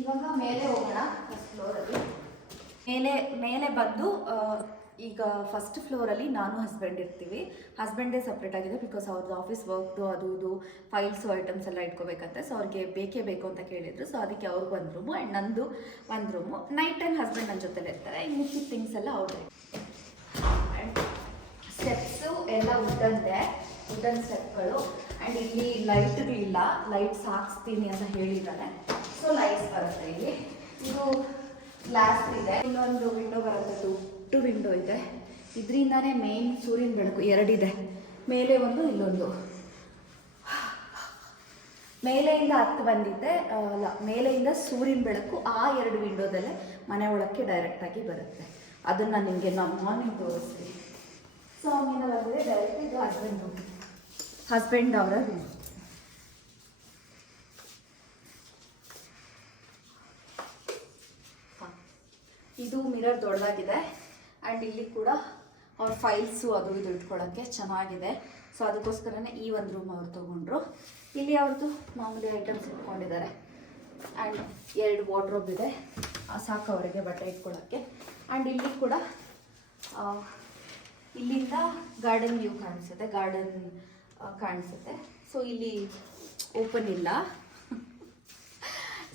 ಇವಾಗ ಮೇಲೆ ಹೋಗೋಣ. ಫಸ್ಟ್ ಫ್ಲೋರಲ್ಲಿ ಮೇಲೆ ಬಂದು ಈಗ ಫಸ್ಟ್ ಫ್ಲೋರಲ್ಲಿ ನಾನು ಹಸ್ಬೆಂಡ್ ಇರ್ತೀವಿ. ಹಸ್ಬೆಂಡೇ ಸಪ್ರೇಟ್ ಆಗಿದೆ, ಬಿಕಾಸ್ ಅವ್ರದ್ದು ಆಫೀಸ್ ವರ್ಕ್ದು ಅದು ಇದು ಫೈಲ್ಸು ಐಟಮ್ಸ್ ಎಲ್ಲ ಇಟ್ಕೋಬೇಕಂತೆ. ಸೊ ಅವ್ರಿಗೆ ಬೇಕೇ ಬೇಕು ಅಂತ ಕೇಳಿದ್ರು. ಸೊ ಅದಕ್ಕೆ ಅವ್ರಿಗೆ ಒಂದು ರೂಮು ಆ್ಯಂಡ್ ನಂದು ಒಂದು ರೂಮು. ನೈಟ್ ಟೈಮ್ ಹಸ್ಬೆಂಡ್ ನನ್ನ ಜೊತೆಲಿ ಇರ್ತಾರೆ. ಇನ್ನು ಥಿಂಗ್ಸ್ ಎಲ್ಲ ಅವ್ರಿಗೆ. ಆ್ಯಂಡ್ ಸ್ಟೆಪ್ಸು ಎಲ್ಲ ವುಡನ್ ಸ್ಟೆಪ್ಗಳು. ಆ್ಯಂಡ್ ಇಲ್ಲಿ ಲೈಟ್ಗಳಿಲ್ಲ, ಲೈಟ್ಸ್ ಹಾಕ್ಸ್ತೀನಿ ಅಂತ ಹೇಳಿದ್ದಾರೆ. ಸೊ ಲೈಟ್ಸ್ ಬರುತ್ತೆ ಇಲ್ಲಿ. ಇದು ಗ್ಲಾಸ್ ಇದೆ. ಇನ್ನೊಂದು ವಿಂಡೋ ಬರುತ್ತೆ, ದೊಡ್ಡ ವಿಂಡೋ ಇದೆ. ಇದರಿಂದಾನೇ ಮೇನ್ ಸೂರ್ಯನ ಬೆಳಕು ಎರಡಿದೆ, ಮೇಲೆ ಒಂದು ಇಲ್ಲೊಂದು. ಮೇಲೆಯಿಂದ ಹತ್ತು ಬಂದಿದ್ದೆ ಅಲ್ಲ, ಮೇಲೆಯಿಂದ ಸೂರ್ಯನ ಬೆಳಕು ಆ ಎರಡು ವಿಂಡೋದಲ್ಲೇ ಮನೆ ಒಳಕ್ಕೆ ಡೈರೆಕ್ಟಾಗಿ ಬರುತ್ತೆ. ಅದನ್ನು ನಾನು ನಿಮಗೆ ಮಾರ್ನಿಂಗ್ ತೋರಿಸ್ತೀನಿ. ಸೊ ಅಲ್ಲಿಂದ ಬಂದರೆ ಡೈರೆಕ್ಟ್ ಇದು ಹಸ್ಬೆಂಡ್ ಅವರ ರೂಮ್. ಇದು ಮಿರರ್ ದೊಡ್ಡದಾಗಿದೆ. ಆ್ಯಂಡ್ ಇಲ್ಲಿ ಕೂಡ ಅವ್ರ ಫೈಲ್ಸು ಅದು ಇದು ಇಟ್ಕೊಳ್ಳೋಕ್ಕೆ ಚೆನ್ನಾಗಿದೆ. ಸೊ ಅದಕ್ಕೋಸ್ಕರನೇ ಈ ಒಂದು ರೂಮ್ ಅವ್ರು ತೊಗೊಂಡ್ರು. ಇಲ್ಲಿ ಅವ್ರದ್ದು ಮಾಮೂಲಿ ಐಟಮ್ಸ್ ಇಟ್ಕೊಂಡಿದ್ದಾರೆ. ಆ್ಯಂಡ್ 2 ವಾರ್ಡ್ರೋಬ್ ಇದೆ, ಸಾಕು ಅವರಿಗೆ ಬಟ್ಟೆ ಇಟ್ಕೊಳ್ಳೋಕ್ಕೆ. ಆ್ಯಂಡ್ ಇಲ್ಲಿ ಕೂಡ ಇಲ್ಲಿಂದ ಗಾರ್ಡನ್ ವ್ಯೂ ಕಾಣಿಸುತ್ತೆ. ಸೊ ಇಲ್ಲಿ ಓಪನ್ ಇಲ್ಲ,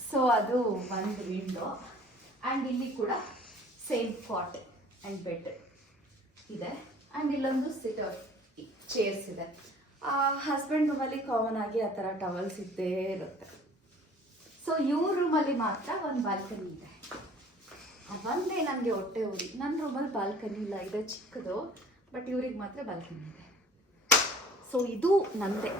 ಸೊ ಅದು ಒಂದು ವಿಂಡೋ. ಆ್ಯಂಡ್ ಇಲ್ಲಿ ಕೂಡ ಸೇಮ್ ಕಾಟ್ ಆ್ಯಂಡ್ ಬೆಡ್ ಇದೆ. ಆ್ಯಂಡ್ ಇಲ್ಲೊಂದು ಚೇರ್ಸ್ ಇದೆ. ಹಸ್ಬೆಂಡ್ ರೂಮಲ್ಲಿ ಕಾಮನ್ ಆಗಿ ಆ ಥರ ಟವಲ್ಸ್ ಇದ್ದೇ ಇರುತ್ತೆ. ಸೊ ಇವ್ರ ರೂಮಲ್ಲಿ ಮಾತ್ರ ಒಂದು ಬಾಲ್ಕನಿ ಇದೆ. ಒಂದೇ ನನಗೆ ಹೊಟ್ಟೆ ಉರಿ. ನನ್ನ ರೂಮಲ್ಲಿ ಬಾಲ್ಕನಿ ಇಲ್ಲ, ಇದೆ ಚಿಕ್ಕದು. ಬಟ್ ಇವ್ರಿಗೆ ಮಾತ್ರ ಬಾಲ್ಕನಿ ಇದೆ. ಸೊ ಇದು ನಂದೇ.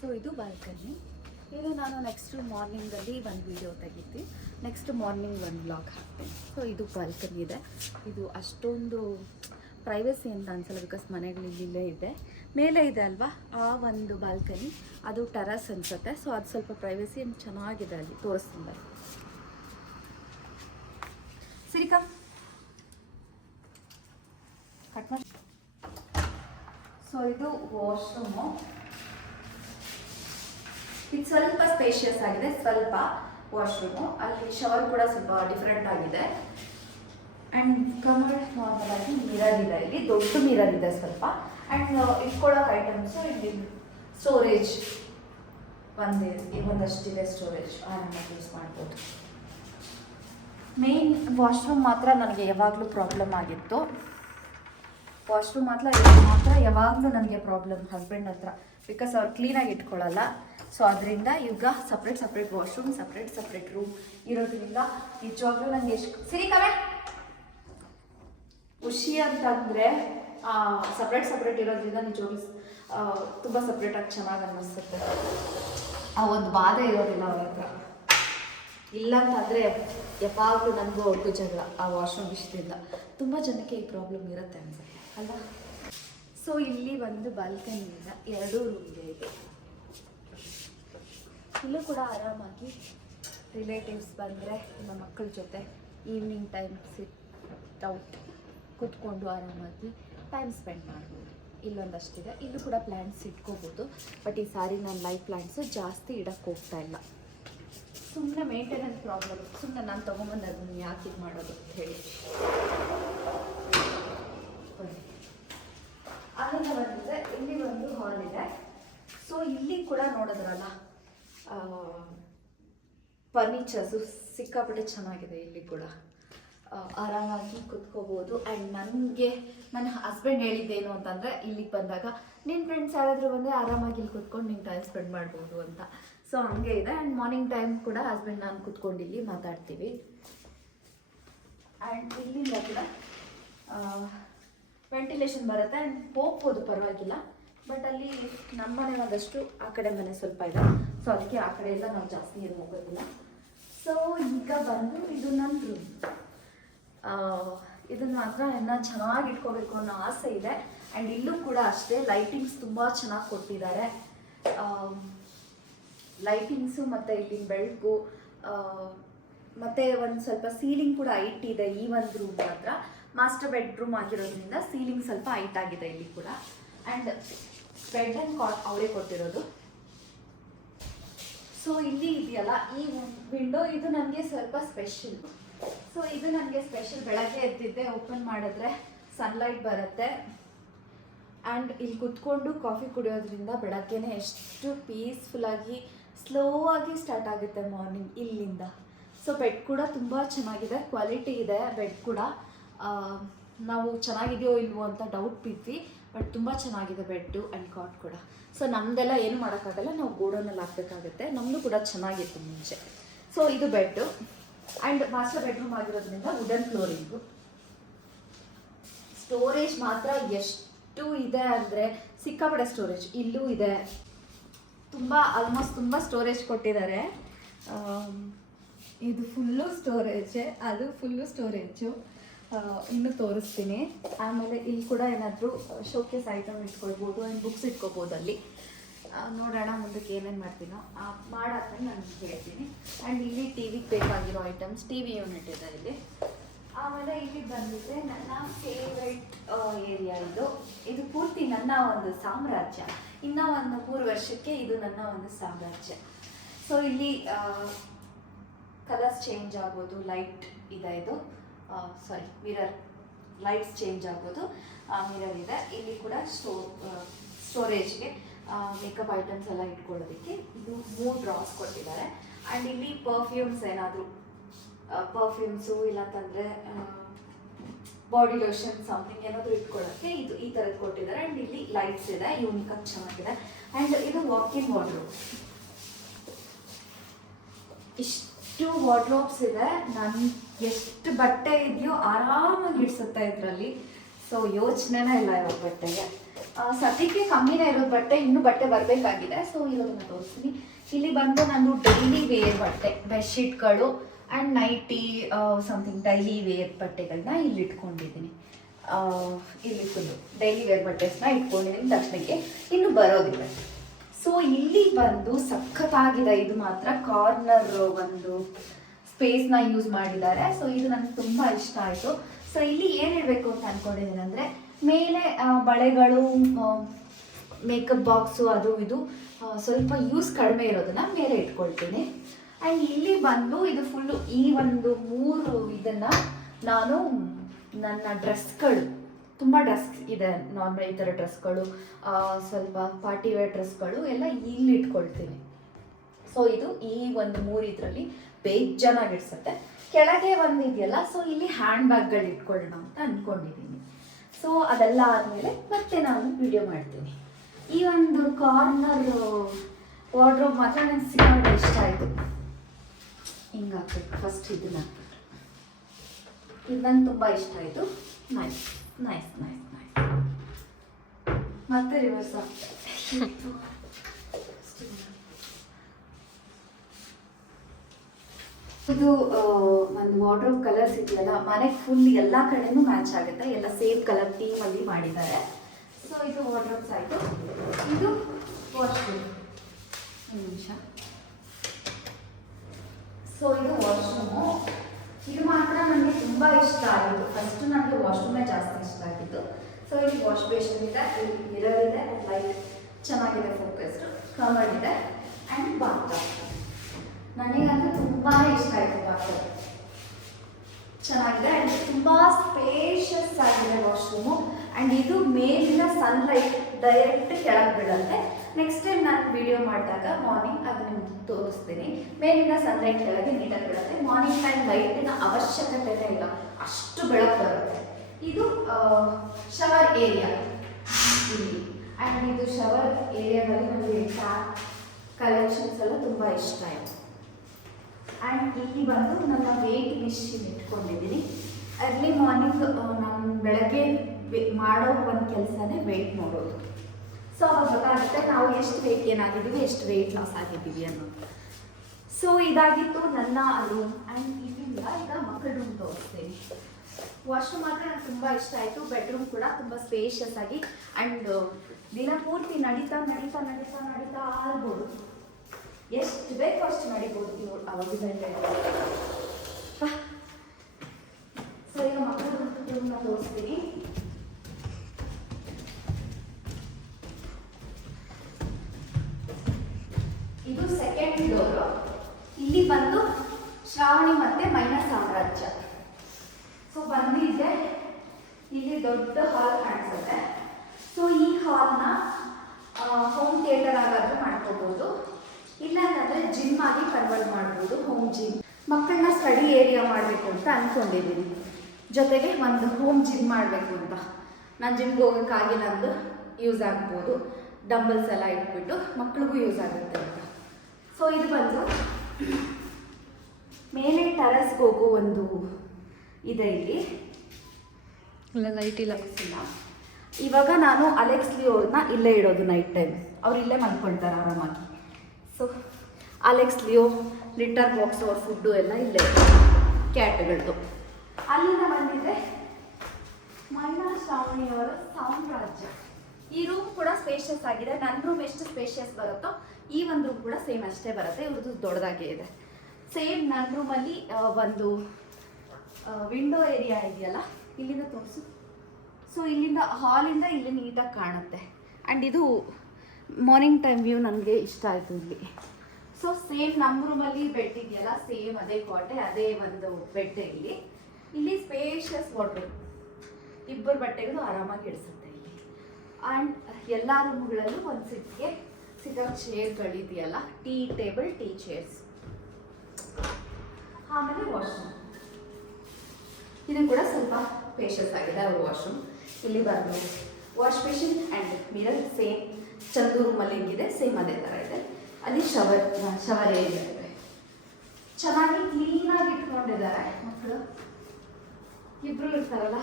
ಸೊ ಇದು ಬಾಲ್ಕನಿ. ಇದು ನಾನು ನೆಕ್ಸ್ಟ್ ಮಾರ್ನಿಂಗಲ್ಲಿ ಒಂದು ವಿಡಿಯೋ ತೆಗಿತೀನಿ, ನೆಕ್ಸ್ಟ್ ಮಾರ್ನಿಂಗ್ ಒಂದು ವ್ಲಾಗ್ ಹಾಕ್ತೀನಿ. ಸೊ ಇದು ಬಾಲ್ಕನಿ ಇದೆ. ಇದು ಅಷ್ಟೊಂದು ಪ್ರೈವಸಿ ಅಂತ ಅನ್ಸಲ್ಲ, ಬಿಕಾಸ್ ಮನೆಗಳು ಇಲ್ಲೇ ಇದೆ. ಮೇಲೆ ಇದೆ ಅಲ್ವಾ, ಆ ಒಂದು ಬಾಲ್ಕನಿ ಅದು ಟೆರಸ್ ಅನ್ಸುತ್ತೆ. ಸೊ ಅದು ಸ್ವಲ್ಪ ಪ್ರೈವಸಿ ಏನು ಚೆನ್ನಾಗಿದೆ, ಅಲ್ಲಿ ತೋರಿಸ್ತೀನಿ. ಸಿರಿಕಾ ಕಟ್ ಮಾಡಿ. ಸೊ ಇದು ವಾಶ್ರೂಮು. ಇದು ಸ್ವಲ್ಪ ಸ್ಪೇಷಿಯಸ್ ಆಗಿದೆ, ಸ್ವಲ್ಪ ವಾಶ್ರೂಮು. ಅಲ್ಲಿ ಶವರ್ ಕೂಡ ಸ್ವಲ್ಪ ಡಿಫ್ರೆಂಟ್ ಆಗಿದೆ. ಆ್ಯಂಡ್ ಕಮರ್ಡ್ ನಾರ್ಮಲ್ ಆಗಿ ಮಿರರ್ ಇದೆ, ಇಲ್ಲಿ ದೊಡ್ಡ ಮಿರರ್ ಇದೆ ಸ್ವಲ್ಪ. ಆ್ಯಂಡ್ ಇಟ್ಕೊಳ್ಳೋಕೆ ಐಟಮ್ಸು ಇಲ್ಲಿ ಸ್ಟೋರೇಜ್ ಒಂದಷ್ಟಿದೆ. ಸ್ಟೋರೇಜ್ ಆರಾಮಾಗಿ ಯೂಸ್ ಮಾಡ್ಬೋದು. ಮೇನ್ ವಾಶ್ರೂಮ್ ಮಾತ್ರ ನನಗೆ ಯಾವಾಗಲೂ ಪ್ರಾಬ್ಲಮ್ ಆಗಿತ್ತು. ಯಾವಾಗಲೂ ನನಗೆ ಪ್ರಾಬ್ಲಮ್ ಹಸ್ಬೆಂಡ್ ಹತ್ರ, ಬಿಕಾಸ್ ಅವ್ರು ಕ್ಲೀನಾಗಿ ಇಟ್ಕೊಳ್ಳಲ್ಲ. ಸೊ ಅದರಿಂದ ಈಗ ಸಪ್ರೇಟ್ ವಾಶ್ರೂಮ್, ಸಪ್ರೇಟ್ ರೂಮ್ ಇರೋದ್ರಿಂದ ನಿಜವಾಗ್ಲೂ ನನಗೆ ಎಷ್ಟು ಖುಷಿ ಅಂತಂದರೆ ಸಪ್ರೇಟ್ ಇರೋದ್ರಿಂದ ನಿಜವಾಗ್ಲೂ ತುಂಬ ಸಪ್ರೇಟಾಗಿ ಚೆನ್ನಾಗಿ ಅನ್ನಿಸುತ್ತೆ. ಆ ಒಂದು ಬಾಧೆ ಇರೋದಿಲ್ಲ ಅವ್ರ ಹತ್ರ. ಇಲ್ಲ ಅಂತಂದರೆ ಯಾವಾಗಲೂ ನನಗೂ ಒಟ್ಟು ಜಗಳ ಆ ವಾಶ್ರೂಮ್ ವಿಷಯದಿಂದ. ತುಂಬ ಜನಕ್ಕೆ ಈ ಪ್ರಾಬ್ಲಮ್ ಇರುತ್ತೆ ಅನ್ಸುತ್ತೆ ಅಲ್ಲ. ಸೊ ಇಲ್ಲಿ ಒಂದು ಬಾಲ್ಕನಿ ಇದೆ, 2 ರೂಮ್ಗೆ ಇದೆ. ಇಲ್ಲೂ ಕೂಡ ಆರಾಮಾಗಿ ರಿಲೇಟಿವ್ಸ್ ಬಂದರೆ ನಮ್ಮ ಮಕ್ಕಳ ಜೊತೆ ಈವ್ನಿಂಗ್ ಟೈಮ್ ಸಿಟ್ ಔಟ್ ಕೂತ್ಕೊಂಡು ಆರಾಮಾಗಿ ಟೈಮ್ ಸ್ಪೆಂಡ್ ಮಾಡ್ಬೋದು. ಇಲ್ಲೊಂದಷ್ಟಿದೆ. ಇಲ್ಲೂ ಕೂಡ ಪ್ಲ್ಯಾಂಟ್ಸ್ ಇಟ್ಕೋಬೋದು. ಬಟ್ ಈ ಸಾರಿ ನಾನು ಲೈವ್ ಪ್ಲ್ಯಾಂಟ್ಸು ಜಾಸ್ತಿ ಇಡಕ್ಕೆ ಹೋಗ್ತಾ ಇಲ್ಲ. ಸುಮ್ಮನೆ ಮೇಂಟೆನೆನ್ಸ್ ಪ್ರಾಬ್ಲಮ್. ಸುಮ್ಮನೆ ನಾನು ತೊಗೊಂಬಂದು ಅದನ್ನು ಯಾಕೆ ಇದು ಮಾಡೋದು ಅಂತ ಹೇಳಿ. ಅಲ್ಲಿಂದ ಬಂದಿದೆ. ಇಲ್ಲಿ ಒಂದು ಹಾಲ್ ಇದೆ. ಸೊ ಇಲ್ಲಿ ಕೂಡ ನೋಡಿದ್ರಲ್ಲ, ಫರ್ನಿಚರ್ಸು ಸಿಕ್ಕಾಪಟ್ಟೆ ಚೆನ್ನಾಗಿದೆ. ಇಲ್ಲಿ ಕೂಡ ಆರಾಮಾಗಿ ಕುತ್ಕೋಬೋದು. ಆ್ಯಂಡ್ ನನಗೆ ನನ್ನ ಹಸ್ಬೆಂಡ್ ಹೇಳಿದ್ದೇನು ಅಂತಂದರೆ, ಇಲ್ಲಿಗೆ ಬಂದಾಗ ನಿನ್ನ ಫ್ರೆಂಡ್ಸ್ ಯಾರಾದರೂ ಬಂದರೆ ಆರಾಮಾಗಿ ಇಲ್ಲಿ ಕುತ್ಕೊಂಡು ನೀನು ಟೈಮ್ ಸ್ಪೆಂಡ್ ಮಾಡ್ಬೋದು ಅಂತ. ಸೊ ಹಾಗೆ ಇದೆ. ಆ್ಯಂಡ್ ಮಾರ್ನಿಂಗ್ ಟೈಮ್ ಕೂಡ ಹಸ್ಬೆಂಡ್ ನಾನು ಕುತ್ಕೊಂಡು ಇಲ್ಲಿ ಮಾತಾಡ್ತೀವಿ. ಆ್ಯಂಡ್ ಇಲ್ಲಿಂದ ಕೂಡ ವೆಂಟಿಲೇಷನ್ ಬರುತ್ತೆ. ಆ್ಯಂಡ್ ಹೋಗ್ಬೋದು, ಪರವಾಗಿಲ್ಲ. ಬಟ್ ಅಲ್ಲಿ ನಮ್ಮ ಮನೆ ಒಂದಷ್ಟು, ಆ ಕಡೆ ಮನೆ ಸ್ವಲ್ಪ ಇದೆ. ಸೊ ಅದಕ್ಕೆ ಆ ಕಡೆ ಎಲ್ಲ ನಾವು ಜಾಸ್ತಿ ಏನು ಹೋಗೋದಿಲ್ಲ. ಸೊ ಈಗ ಬಂದು ಇದು ನನ್ನ ರೂಮ್. ಇದನ್ನು ಮಾತ್ರ ಎಲ್ಲ ಚೆನ್ನಾಗಿ ಇಟ್ಕೋಬೇಕು ಅನ್ನೋ ಆಸೆ ಇದೆ. ಆ್ಯಂಡ್ ಇಲ್ಲೂ ಕೂಡ ಅಷ್ಟೇ ಲೈಟಿಂಗ್ಸ್ ತುಂಬ ಚೆನ್ನಾಗಿ ಕೊಟ್ಟಿದ್ದಾರೆ. ಲೈಟಿಂಗ್ಸು ಮತ್ತು ಇಲ್ಲಿನ ಬೆಳಕು ಮತ್ತು ಒಂದು ಸ್ವಲ್ಪ ಸೀಲಿಂಗ್ ಕೂಡ ಹೈಟ್ ಇದೆ ಈ ಒಂದು ರೂಮ್ ಮಾತ್ರ. ಮಾಸ್ಟರ್ ಬೆಡ್ರೂಮ್ ಆಗಿರೋದ್ರಿಂದ ಸೀಲಿಂಗ್ ಸ್ವಲ್ಪ ಹೈಟ್ ಆಗಿದೆ ಇಲ್ಲಿ ಕೂಡ. ಆ್ಯಂಡ್ ಬೆಡ್ ಆ್ಯಂಡ್ ಕಾಟ್ ಅವರೇ ಕೊಟ್ಟಿರೋದು. ಸೊ ಇಲ್ಲಿ ಇದೆಯಲ್ಲ ಈ ವಿಂಡೋ, ಇದು ನನಗೆ ಸ್ವಲ್ಪ ಸ್ಪೆಷಲ್. ಸೊ ಇದು ನನಗೆ ಸ್ಪೆಷಲ್. ಬೆಳಗ್ಗೆ ಎದ್ದಿದ್ದೆ ಓಪನ್ ಮಾಡಿದ್ರೆ ಸನ್ಲೈಟ್ ಬರುತ್ತೆ. ಆ್ಯಂಡ್ ಇಲ್ಲಿ ಕುತ್ಕೊಂಡು ಕಾಫಿ ಕುಡಿಯೋದ್ರಿಂದ ಬೆಳಗ್ಗೆನೇ ಎಷ್ಟು ಪೀಸ್ಫುಲ್ಲಾಗಿ ಸ್ಲೋ ಆಗಿ ಸ್ಟಾರ್ಟ್ ಆಗುತ್ತೆ ಮಾರ್ನಿಂಗ್ ಇಲ್ಲಿಂದ. ಸೊ ಬೆಡ್ ಕೂಡ ತುಂಬ ಚೆನ್ನಾಗಿದೆ, ಕ್ವಾಲಿಟಿ ಇದೆ ಬೆಡ್ ಕೂಡ. ನಾವು ಚೆನ್ನಾಗಿದೆಯೋ ಇಲ್ವೋ ಅಂತ ಡೌಟ್ ಬಿದ್ವಿ, ಬಟ್ ತುಂಬ ಚೆನ್ನಾಗಿದೆ ಬೆಡ್ಡು ಆ್ಯಂಡ್ ಕಾಟ್ ಕೂಡ. ಸೊ ನಮ್ಮದೆಲ್ಲ ಏನು ಮಾಡೋಕ್ಕಾಗಲ್ಲ, ನಾವು ಗೋಡೌನಲ್ಲಿ ಹಾಕಬೇಕಾಗುತ್ತೆ. ನಮ್ಮದು ಕೂಡ ಚೆನ್ನಾಗಿತ್ತು ಮುಂಚೆ. ಸೊ ಇದು ಬೆಡ್ಡು ಆ್ಯಂಡ್ ಮಾಸ್ಟರ್ ಬೆಡ್ರೂಮ್ ಆಗಿರೋದ್ರಿಂದ ವುಡನ್ ಫ್ಲೋರಿಂಗು. ಸ್ಟೋರೇಜ್ ಮಾತ್ರ ಎಷ್ಟು ಇದೆ ಅಂದರೆ ಸಿಕ್ಕಾಪಟ್ಟೆ ಸ್ಟೋರೇಜ್. ಇಲ್ಲೂ ಇದೆ, ತುಂಬ ಆಲ್ಮೋಸ್ಟ್ ತುಂಬ ಸ್ಟೋರೇಜ್ ಕೊಟ್ಟಿದ್ದಾರೆ. ಇದು ಫುಲ್ಲು ಸ್ಟೋರೇಜೆ, ಅದು ಫುಲ್ಲು ಸ್ಟೋರೇಜು. ಇನ್ನೂ ತೋರಿಸ್ತೀನಿ. ಆಮೇಲೆ ಇಲ್ಲಿ ಕೂಡ ಏನಾದರೂ ಶೋಕೇಸ್ ಐಟಮ್ ಇಟ್ಕೊಳ್ಬೋದು ಆ್ಯಂಡ್ ಬುಕ್ಸ್ ಇಟ್ಕೋಬೋದು ಅಲ್ಲಿ. ನೋಡೋಣ ಮುಂದಕ್ಕೆ ಏನೇನು ಮಾಡ್ತೀನೋ ಮಾಡಾದ್ಮೇಲೆ ನಾನು ಹೇಳ್ತೀನಿ. ಆ್ಯಂಡ್ ಇಲ್ಲಿ ಟಿ ವಿಗೆ ಬೇಕಾಗಿರೋ ಐಟಮ್ಸ್, ಟಿ ವಿ ಯೂನಿಟ್ ಇದೆ ಇಲ್ಲಿ. ಆಮೇಲೆ ಇಲ್ಲಿ ಬಂದಿದೆ ನನ್ನ ಫೇವ್ರೆಟ್ ಏರಿಯಾ. ಇದು ಪೂರ್ತಿ ನನ್ನ ಒಂದು ಸಾಮ್ರಾಜ್ಯ. ಇನ್ನೂ ಒಂದು 3 ವರ್ಷಕ್ಕೆ ಇದು ನನ್ನ ಒಂದು ಸಾಮ್ರಾಜ್ಯ. ಸೊ ಇಲ್ಲಿ ಕಲರ್ಸ್ ಚೇಂಜ್ ಆಗ್ಬೋದು, ಲೈಟ್ ಇದೆ, ಇದು ಮಿರರ್, ಲೈಟ್ಸ್ ಚೇಂಜ್ ಆಗ್ಬೋದು, ಮಿರರ್ ಇದೆ. ಇಲ್ಲಿ ಕೂಡ ಸ್ಟೋರೇಜ್ಗೆ ಮೇಕಪ್ ಐಟಮ್ಸ್ ಎಲ್ಲ ಇಟ್ಕೊಳ್ಳೋದಕ್ಕೆ ಇದು 3 ಡ್ರಾಸ್ ಕೊಟ್ಟಿದ್ದಾರೆ. ಆ್ಯಂಡ್ ಇಲ್ಲಿ ಪರ್ಫ್ಯೂಮ್ಸ್, ಏನಾದರೂ ಪರ್ಫ್ಯೂಮ್ಸು ಇಲ್ಲಾಂತಂದರೆ ಬಾಡಿ ಲೋಷನ್ ಸಮಥಿಂಗ್ ಏನಾದರೂ ಇಟ್ಕೊಳ್ಳೋಕ್ಕೆ ಇದು ಈ ಥರದ್ದು ಕೊಟ್ಟಿದ್ದಾರೆ. ಆ್ಯಂಡ್ ಇಲ್ಲಿ ಲೈಟ್ಸ್ ಇದೆ, ಯೂನಿಕಾಗಿ ಚೆನ್ನಾಗಿದೆ. ಆ್ಯಂಡ್ ಇದು ವಾಕಿಂಗ್ ವಾರ್ಡ್ರೋಬ್. ಇಷ್ಟು ವಾರ್ಡ್ರೋಬ್ಸ್ ಇದೆ. ನಾನು ಎಷ್ಟು ಬಟ್ಟೆ ಇದೆಯೋ ಆರಾಮಾಗಿ ಇಡ್ಸುತ್ತೆ ಇದರಲ್ಲಿ. ಸೊ ಯೋಚನೆನೇ ಇಲ್ಲ ಇರೋ ಬಟ್ಟೆಗೆ. ಸದ್ಯಕ್ಕೆ ಕಮ್ಮಿನೇ ಇರೋದು ಬಟ್ಟೆ, ಇನ್ನೂ ಬಟ್ಟೆ ಬರಬೇಕಾಗಿದೆ. ಸೊ ಇರೋದನ್ನ ತೋರಿಸ್ತೀನಿ. ಇಲ್ಲಿ ಬಂದು ನಾನು ಡೈಲಿ ವೇರ್ ಬಟ್ಟೆ, ಬೆಡ್ಶೀಟ್ಗಳು and nighty something daily wear ಬಟ್ಟೆಗಳನ್ನ ಇಲ್ಲಿ ಇಟ್ಕೊಂಡಿದ್ದೀನಿ. ಇಲ್ಲಿ ಫುಲ್ಲು ಡೈಲಿ ವೇರ್ ಬಟ್ಟೆಸ್ನ ಇಟ್ಕೊಂಡಿದ್ದೀನಿ. ತಕ್ಷಣಕ್ಕೆ ಇನ್ನು ಬರೋದಿಲ್ಲ. ಸೊ ಇಲ್ಲಿ ಬಂದು ಸಖತ್ತಾಗಿದೆ. ಇದು ಮಾತ್ರ ಕಾರ್ನರ್ ಒಂದು ಸ್ಪೇಸ್ನ ಯೂಸ್ ಮಾಡಿದ್ದಾರೆ. ಸೊ ಇದು ನನಗೆ ತುಂಬ ಇಷ್ಟ ಆಯಿತು. ಸೊ ಇಲ್ಲಿ ಏನು ಹೇಳಬೇಕು ಅಂತ ಅಂದ್ಕೊಂಡಿದ್ದೀನಿ ಅಂದರೆ, ಮೇಲೆ ಬಳೆಗಳು, ಮೇಕಪ್ ಬಾಕ್ಸು, ಅದು ಇದು ಸ್ವಲ್ಪ ಯೂಸ್ ಕಡಿಮೆ ಇರೋದನ್ನ ಮೇಲೆ ಇಟ್ಕೊಳ್ತೀನಿ. ಆ್ಯಂಡ್ ಇಲ್ಲಿ ಬಂದು ಇದು ಫುಲ್ಲು ಈ ಒಂದು 3 ಇದನ್ನು ನಾನು ನನ್ನ ಡ್ರೆಸ್ಗಳು, ತುಂಬ ಡ್ರೆಸ್ ಇದೆ ನಾರ್ಮಲ್ ಈ ಥರ ಡ್ರೆಸ್ಗಳು, ಸ್ವಲ್ಪ ಪಾರ್ಟಿ ವೇರ್ ಡ್ರೆಸ್ಗಳು ಎಲ್ಲ ಇಲ್ಲಿ ಇಟ್ಕೊಳ್ತೀನಿ. ಸೊ ಇದು ಈ ಒಂದು 3 ಇದರಲ್ಲಿ ಬೇಜಾನಾಗಿ ಇಡ್ಸುತ್ತೆ. ಕೆಳಗೆ ಒಂದು ಇದೆಯಲ್ಲ, ಸೊ ಇಲ್ಲಿ ಹ್ಯಾಂಡ್ ಬ್ಯಾಗ್ಗಳು ಇಟ್ಕೊಳ್ಳೋಣ ಅಂತ ಅಂದ್ಕೊಂಡಿದ್ದೀನಿ. ಸೊ ಅದೆಲ್ಲ ಆದಮೇಲೆ ಮತ್ತೆ ನಾನು ವಿಡಿಯೋ ಮಾಡ್ತೀನಿ. ಈ ಒಂದು ಕಾರ್ನರ್ ವಾರ್ಡ್ರೋಬ್ ಮಾತ್ರ ನನಗೆ ಸಿಕ್ಕಾಪಟ್ಟೆ ಇಷ್ಟ ಆಯಿತು. ಹಿಂಗೆ ಹಾಕ್ಬೇಕು ಫಸ್ಟ್, ಇದನ್ನ ಹಾಕ್ಬಿಟ್ಟು ಇದು ನಂಗೆ ತುಂಬ ಇಷ್ಟ ಆಯಿತು. Nice nice nice nice. ಮತ್ತೆ ರಿವರ್ಸ್ ಆಗ್ತದೆ. ಇದು ಒಂದು ವಾರ್ಡ್ರೋಬ್ ಕಲರ್ಸ್ ಇದೆಯಲ್ಲ, ಮನೆಗೆ ಫುಲ್ ಎಲ್ಲ ಕಡೆನೂ ಮ್ಯಾಚ್ ಆಗುತ್ತೆ. ಎಲ್ಲ ಸೇಮ್ ಕಲರ್ ಥೀಮಲ್ಲಿ ಮಾಡಿದ್ದಾರೆ. ಸೊ ಇದು ವಾರ್ಡ್ರೋಬ್ಸ್ ಆಯಿತು. ಇದು ವಾಶ್ರೂಮ್. ಒಂದು ನಿಮಿಷ. ಸೊ ಇದು ವಾಶ್ರೂಮು. ಇದು ಮಾತ್ರ ನನಗೆ ತುಂಬ ಇಷ್ಟ ಆಗಿತ್ತು. ಫಸ್ಟು ನನಗೆ ವಾಶ್ರೂಮೇ ಜಾಸ್ತಿ ಇಷ್ಟ ಆಗಿತ್ತು. ಸೊ ಇಲ್ಲಿ ವಾಶ್ ಬೇಷನ್ ಇದೆ, ಇಲ್ಲಿ ಮಿರರ್ ಇದೆ, ಲೈಟ್ ಚೆನ್ನಾಗಿದೆ, ಫೋಕಸ್ಡ್, ಕವರ್ಡ್ ಇದೆ ಆ್ಯಂಡ್ ಬಾತ್. ನನಗಂತೂ ತುಂಬಾ ಇಷ್ಟ ಆಯಿತು. ಬಾತ್ ಚೆನ್ನಾಗಿದೆ ಆ್ಯಂಡ್ ತುಂಬ ಸ್ಪೇಷಿಯಸ್ ಆಗಿದೆ ವಾಶ್ರೂಮು. ಆ್ಯಂಡ್ ಇದು ಮೇಲಿನ ಸನ್ಲೈಟ್ ಡೈರೆಕ್ಟ್ ಕೆಳಗೆ ಬೀಳುತ್ತೆ. ನೆಕ್ಸ್ಟ್ ಟೈಮ್ ನಾನು ವಿಡಿಯೋ ಮಾಡಿದಾಗ ಮಾರ್ನಿಂಗ್ ಅದು ನಿಮ್ಗೆ ತೋರಿಸ್ತೀನಿ. ಮೇಲಿನ ಸನ್ಲೈಟ್ ಕೆಳಗೆ ನೀಟಾಗಿ ಬೀಳುತ್ತೆ. ಮಾರ್ನಿಂಗ್ ಟೈಮ್ ಲೈಟಿನ ಅವಶ್ಯಕತೆನೇ ಇಲ್ಲ, ಅಷ್ಟು ಬೆಳಕು ಬರುತ್ತೆ. ಇದು ಶವರ್ ಏರಿಯಾ ಇಲ್ಲಿ. ಆ್ಯಂಡ್ ಇದು ಶವರ್ ಏರಿಯಾದಲ್ಲಿ ನನಗೆ ಟ್ಯಾಪ್ ಕಲೆಕ್ಷನ್ಸ್ ಎಲ್ಲ ತುಂಬ ಇಷ್ಟ ಆಯಿತು. ಆ್ಯಂಡ್ ಇಲ್ಲಿ ಬಂದು ನನ್ನ ವೇಟ್ ಮಿಷಿನ್ ಇಟ್ಕೊಂಡಿದ್ದೀನಿ. ಅರ್ಲಿ ಮಾರ್ನಿಂಗ್ ನಾನು ಬೆಳಗ್ಗೆ ಮಾಡೋ ಒಂದು ಕೆಲಸನೇ ವೆಯ್ಟ್ ನೋಡೋದು. ಸೊ ಅವಾಗ ಗೊತ್ತಾಗುತ್ತೆ ನಾವು ಎಷ್ಟು ವೆಯ್ಟ್ ಏನಾಗಿದ್ದೀವಿ, ಎಷ್ಟು ವೆಯ್ಟ್ ಲಾಸ್ ಆಗಿದ್ದೀವಿ ಅನ್ನೋದು. ಸೊ ಇದಾಗಿತ್ತು ನನ್ನ ರೂಮ್. ಆ್ಯಂಡ್ ಇದರಿಂದ ಈಗ ಮಕ್ಕಳ ರೂಮ್ ತೋರಿಸ್ತೀನಿ. ವಾಶ್ರೂಮ್ ಮಾತ್ರ ನನಗೆ ತುಂಬ ಇಷ್ಟ ಆಯಿತು. ಬೆಡ್ರೂಮ್ ಕೂಡ ತುಂಬ ಸ್ಪೇಷಿಯಸ್ ಆಗಿ ಆ್ಯಂಡ್ ದಿನ ಪೂರ್ತಿ ನಡೀತಾ ನಡೀತಾ ನಡೀತಾ ನಡೀತಾ ಆಗ್ಬೋದು. ಎಷ್ಟು ಬೇಕೋ ಅಷ್ಟು ನಡಿಬೋದು ಇವ್ರು ಅವಾಗ. ಸೊ ಈಗ ಮಕ್ಕಳು ರೂಮ್ನ ತೋರಿಸ್ತೀನಿ. ಇದು ಸೆಕೆಂಡ್ ಫ್ಲೋರು. ಇಲ್ಲಿ ಬಂದು ಶ್ರಾವಣಿ ಮತ್ತೆ ಮೈನ ಸಾಮ್ರಾಜ್ಯ. ಸೊ ಬಂದಿದ್ದೆ ಇಲ್ಲಿ ದೊಡ್ಡ ಹಾಲ್ ಕಾಣಿಸುತ್ತೆ. ಸೊ ಈ ಹಾಲ್ನ ಹೋಮ್ ಥಿಯೇಟರ್ ಆಗಾದ್ರೂ ಮಾಡ್ಕೋಬಹುದು, ಇಲ್ಲಾಂತಂದ್ರೆ ಜಿಮ್ ಆಗಿ ಕನ್ವರ್ಟ್ ಮಾಡ್ಬೋದು. ಹೋಮ್ ಜಿಮ್, ಮಕ್ಕಳನ್ನ ಸ್ಟಡಿ ಏರಿಯಾ ಮಾಡಬೇಕು ಅಂತ ಅಂದ್ಕೊಂಡಿದ್ದೀನಿ. ಜೊತೆಗೆ ಒಂದು ಹೋಮ್ ಜಿಮ್ ಮಾಡಬೇಕು ಅಂತ. ನಾನು ಜಿಮ್ಗೆ ಹೋಗೋಕ್ಕಾಗಿಲ್ಲ ಅಂದು ಯೂಸ್ ಆಗ್ಬೋದು. ಡಂಬಲ್ಸ್ ಎಲ್ಲ ಇಟ್ಬಿಟ್ಟು ಮಕ್ಳಿಗೂ ಯೂಸ್ ಆಗುತ್ತೆ ಅಂತ. ಸೊ ಇದು ಬಂದು ಮೇಲೆ ಟೆರಸ್ಗೆ ಹೋಗೋ ಒಂದು ಇದೆ. ಇಲ್ಲಿ ಲೈಟ್ ಇಲ್ಲ. ಇವಾಗ ನಾನು ಅಲೆಕ್ಸ್ ಲಿಯೋನ ಇಲ್ಲೇ ಇಡೋದು ನೈಟ್ ಟೈಮ್. ಅವ್ರು ಇಲ್ಲೇ ಮಲ್ಕೊಳ್ತಾರೆ ಆರಾಮಾಗಿ. So Alex Leo, litre box, ಅವ್ರ ಫುಡ್ಡು ಎಲ್ಲ ಇಲ್ಲೇ ಕ್ಯಾಟ್ಗಳದ್ದು. ಅಲ್ಲಿಂದ ಬಂದಿದ್ದೆ ಮೈನಾ ಶ್ರಾವಣಿಯವರ ಸಾಮ್ರಾಜ್ಯ. ಈ ರೂಮ್ ಕೂಡ ಸ್ಪೇಷಿಯಸ್ ಆಗಿದೆ. ನನ್ನ ರೂಮ್ ಎಷ್ಟು ಸ್ಪೇಷಿಯಸ್ ಬರುತ್ತೋ ಈ ಒಂದು ರೂಮ್ ಕೂಡ ಸೇಮ್ ಅಷ್ಟೇ ಬರುತ್ತೆ. ಇವ್ರದ್ದು ದೊಡ್ಡದಾಗೇ ಇದೆ. ಸೇಮ್ ನನ್ನ ರೂಮಲ್ಲಿ ಒಂದು ವಿಂಡೋ ಏರಿಯಾ ಇದೆಯಲ್ಲ, ಇಲ್ಲಿಂದ ತೋರಿಸು. ಸೊ ಇಲ್ಲಿಂದ ಹಾಲಿಂದ ಇಲ್ಲಿ ನೀಟಾಗಿ ಕಾಣುತ್ತೆ. ಆ್ಯಂಡ್ ಇದು ಮಾರ್ನಿಂಗ್ ಟೈಮ್ ವ್ಯೂ ನನಗೆ ಇಷ್ಟ ಆಯಿತು ಇಲ್ಲಿ. ಸೊ ಸೇಮ್ ನಮ್ಮ ರೂಮಲ್ಲಿ ಬೆಡ್ ಇದೆಯಲ್ಲ, ಸೇಮ್ ಅದೇ ಕಾಟೆ, ಅದೇ ಒಂದು ಬೆಡ್. ಇಲ್ಲಿ ಸ್ಪೇಷಿಯಸ್ ವಾರ್ಡ್ರೋಬ್, ಇಬ್ಬರು ಬಟ್ಟೆಗಳು ಆರಾಮಾಗಿ ಇಡಿಸುತ್ತೆ ಇಲ್ಲಿ. ಆ್ಯಂಡ್ ಎಲ್ಲ ರೂಮ್ಗಳಲ್ಲೂ ಒಂದು ಸಿಟೋ ಚೇರ್ಗಳಿದೆಯಲ್ಲ, ಟೀ ಟೇಬಲ್, ಟೀ ಚೇರ್ಸ್. ಆಮೇಲೆ ವಾಶ್ರೂಮ್, ಇದು ಕೂಡ ಸ್ವಲ್ಪ ಸ್ಪೇಷಿಯಸ್ ಆಗಿದೆ ಅವ್ರ ವಾಶ್ರೂಮ್. ಇಲ್ಲಿ ಬಂದು wash basin and mirror same Chandu ರೂಮಲ್ಲಿ ಹೆಂಗಿದೆ ಸೇಮ್ ಅದೇ ಥರ ಇದೆ. ಅಲ್ಲಿ ಶವರ್ ಏರಿಯಾ ಇದೆ. ಚೆನ್ನಾಗಿ ಕ್ಲೀನಾಗಿ ಇಟ್ಕೊಂಡಿದ್ದಾರೆ ಮಕ್ಕಳು. ಇಬ್ಬರು ಇರ್ತಾರಲ್ಲ,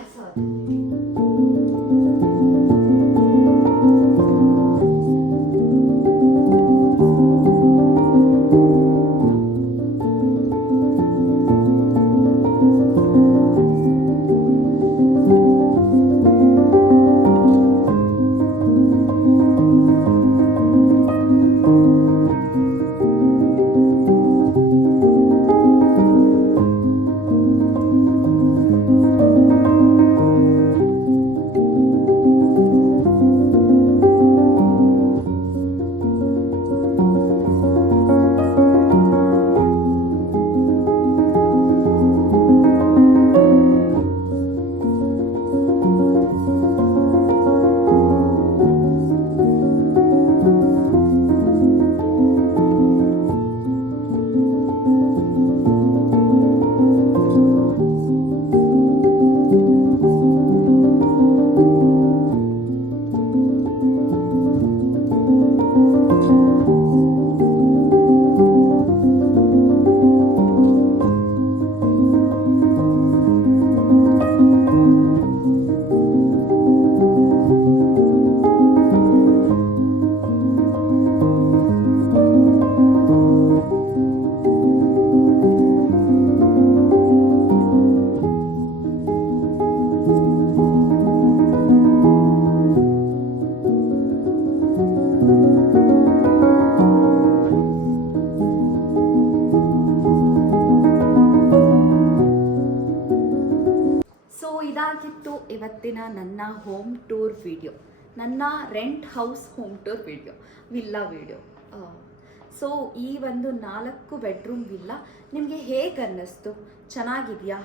ಸೊ ಇದಾಗಿತ್ತು ಇವತ್ತಿನ ನನ್ನ ಹೋಮ್ ಟೂರ್ ವಿಡಿಯೋ, ನನ್ನ rent house home tour video, villa video. So ಈ ಒಂದು 4 ಬೆಡ್ರೂಮ್ ವಿಲ್ಲಾ ನಿಮಗೆ ಹೇಗೆ ಅನ್ನಿಸ್ತು, ಚೆನ್ನಾಗಿದೆಯಾ,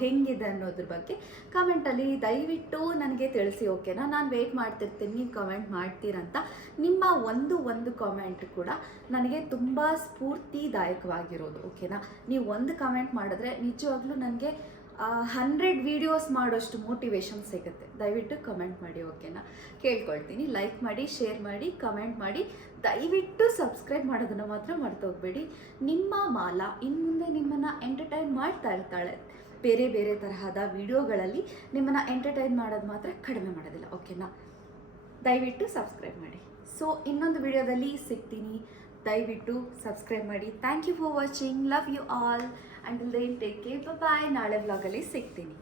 ಹೆಂಗಿದೆ ಅನ್ನೋದ್ರ ಬಗ್ಗೆ ಕಮೆಂಟಲ್ಲಿ ದಯವಿಟ್ಟು ನನಗೆ ತಿಳಿಸಿ. ಓಕೆನಾ? ನಾನು ವೆಯ್ಟ್ ಮಾಡ್ತಿರ್ತೀನಿ ನೀವು ಕಮೆಂಟ್ ಮಾಡ್ತೀರಂತ. ನಿಮ್ಮ ಒಂದು ಕಾಮೆಂಟ್ ಕೂಡ ನನಗೆ ತುಂಬ ಸ್ಫೂರ್ತಿದಾಯಕವಾಗಿರೋದು. ಓಕೆನಾ? ನೀವು ಒಂದು ಕಮೆಂಟ್ ಮಾಡಿದ್ರೆ ನಿಜವಾಗ್ಲೂ ನನಗೆ 100 ವೀಡಿಯೋಸ್ ಮಾಡೋಷ್ಟು ಮೋಟಿವೇಶನ್ ಸಿಗುತ್ತೆ. ದಯವಿಟ್ಟು ಕಮೆಂಟ್ ಮಾಡಿ. ಓಕೆನಾ? ಕೇಳ್ಕೊಳ್ತೀನಿ. ಲೈಕ್ ಮಾಡಿ, ಶೇರ್ ಮಾಡಿ, ಕಮೆಂಟ್ ಮಾಡಿ. ದಯವಿಟ್ಟು ಸಬ್ಸ್ಕ್ರೈಬ್ ಮಾಡೋದನ್ನು ಮಾತ್ರ ಮರ್ತೋಗ್ಬೇಡಿ. ನಿಮ್ಮ ಮಾಲಾ ಇನ್ನು ಮುಂದೆ ನಿಮ್ಮನ್ನು ಎಂಟರ್ಟೈನ್ ಮಾಡ್ತಾ ಇರ್ತಾಳೆ. ಬೇರೆ ಬೇರೆ ತರಹದ ವಿಡಿಯೋಗಳಲ್ಲಿ ನಿಮ್ಮನ್ನು ಎಂಟರ್ಟೈನ್ ಮಾಡೋದು ಮಾತ್ರ ಕಡಿಮೆ ಮಾಡೋದಿಲ್ಲ. ಓಕೆನಾ? ದಯವಿಟ್ಟು ಸಬ್ಸ್ಕ್ರೈಬ್ ಮಾಡಿ. ಸೊ ಇನ್ನೊಂದು ವಿಡಿಯೋದಲ್ಲಿ ಸಿಗ್ತೀನಿ. ದಯವಿಟ್ಟು ಸಬ್ಸ್ಕ್ರೈಬ್ ಮಾಡಿ. Thank you for watching. Love you all. Until then, take care. Bye bye. ನಾಳೆ ವ್ಲಾಗಲ್ಲಿ ಸಿಗ್ತೀನಿ.